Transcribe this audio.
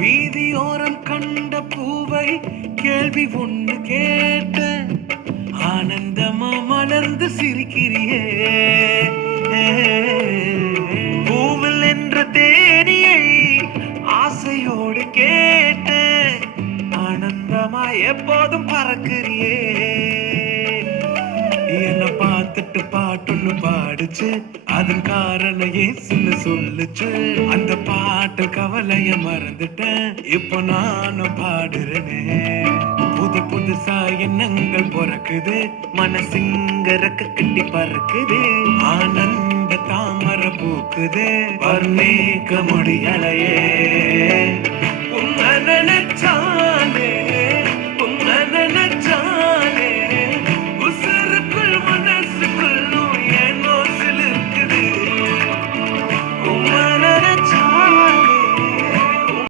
வீதியோரம் கண்ட பூவை கேள்வி ஒன்று கேட்ட ஆனந்தமா மலர்ந்து சிரிக்கிறியே. பூவில் என்ற தேனியை ஆசையோடு கேட்ட ஆனந்தமா எப்போதும் பறக்கிறியே. என்ன பார்த்துட்டு பாட்டுன்னு பாடுச்சு. அதன் காரணம் ஏசுன்னு சொல்லுச்சு? அந்த கவலைய மறந்துட்டேன். இப்போ நானும் பாடுறேனே. புது புதுசா எண்ணங்கள் பிறக்குது. மனசுங்க ரக்க கட்டி பறக்குது. ஆனந்த தாமரை பூக்குது. வர்ணிக்க முடியலை